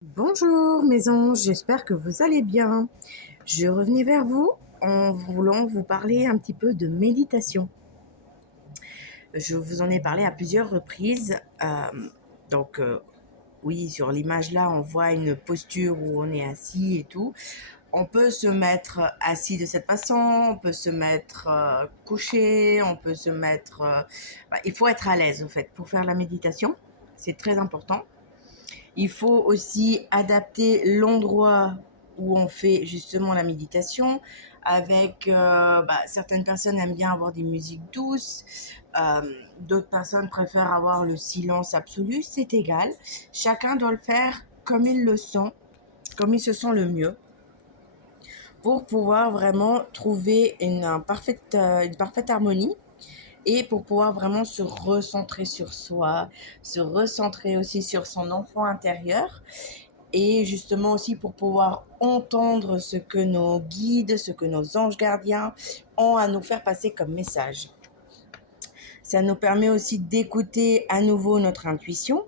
Bonjour mes anges, j'espère que vous allez bien. Je revenais vers vous en voulant vous parler un petit peu de méditation. Je vous en ai parlé à plusieurs reprises. Donc oui, sur l'image là, on voit une posture où on est assis et tout. On peut se mettre assis de cette façon, on peut se mettre couché, on peut se mettre... il faut être à l'aise en fait pour faire la méditation. C'est très important. Il faut aussi adapter l'endroit où on fait justement la méditation avec certaines personnes aiment bien avoir des musiques douces, d'autres personnes préfèrent avoir le silence absolu, c'est égal. Chacun doit le faire comme il le sent, comme il se sent le mieux pour pouvoir vraiment trouver une parfaite harmonie et pour pouvoir vraiment se recentrer sur soi, se recentrer aussi sur son enfant intérieur et justement aussi pour pouvoir entendre ce que nos guides, ce que nos anges gardiens ont à nous faire passer comme message. Ça nous permet aussi d'écouter à nouveau notre intuition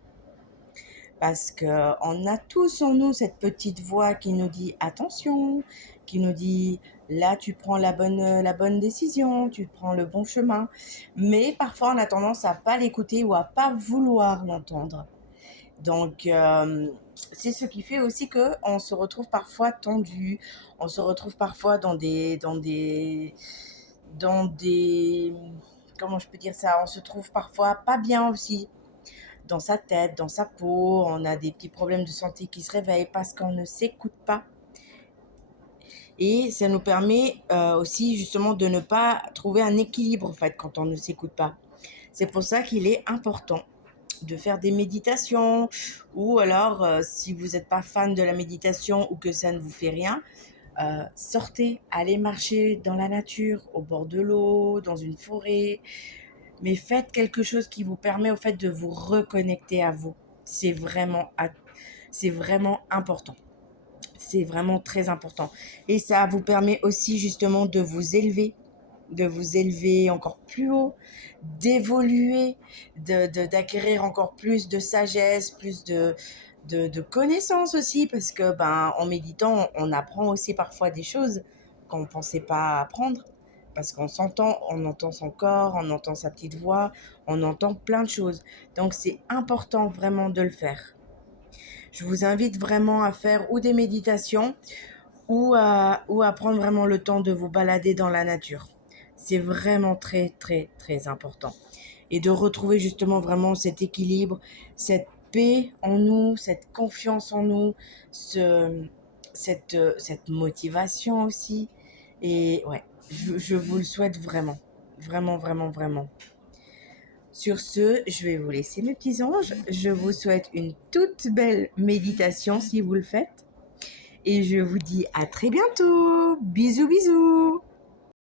parce qu'on a tous en nous cette petite voix qui nous dit attention, qui nous dit là tu prends la bonne décision, tu prends le bon chemin. Mais parfois on a tendance à pas l'écouter ou à pas vouloir l'entendre. Donc, c'est ce qui fait aussi qu'on se retrouve parfois tendu, on se retrouve parfois dans des, comment je peux dire ça, on se trouve parfois pas bien aussi dans sa tête, dans sa peau, on a des petits problèmes de santé qui se réveillent parce qu'on ne s'écoute pas. Et ça nous permet aussi justement de ne pas trouver un équilibre en fait quand on ne s'écoute pas. C'est pour ça qu'il est important de faire des méditations ou alors si vous n'êtes pas fan de la méditation ou que ça ne vous fait rien, sortez, allez marcher dans la nature, au bord de l'eau, dans une forêt, mais faites quelque chose qui vous permet au fait de vous reconnecter à vous. C'est vraiment important. C'est vraiment très important. Et ça vous permet aussi justement de vous élever encore plus haut, d'évoluer, d'acquérir encore plus de sagesse, plus de connaissances aussi, parce que en méditant, on apprend aussi parfois des choses qu'on ne pensait pas apprendre, parce qu'on s'entend, on entend son corps, on entend sa petite voix, on entend plein de choses. Donc c'est important vraiment de le faire. Je vous invite vraiment à faire ou des méditations ou à prendre vraiment le temps de vous balader dans la nature. C'est vraiment très, très, très important. Et de retrouver justement vraiment cet équilibre, cette paix en nous, cette confiance en nous, cette motivation aussi. Et ouais, je vous le souhaite vraiment. Vraiment, vraiment, vraiment. Sur ce, je vais vous laisser mes petits anges. Je vous souhaite une toute belle méditation si vous le faites. Et je vous dis à très bientôt. Bisous, bisous.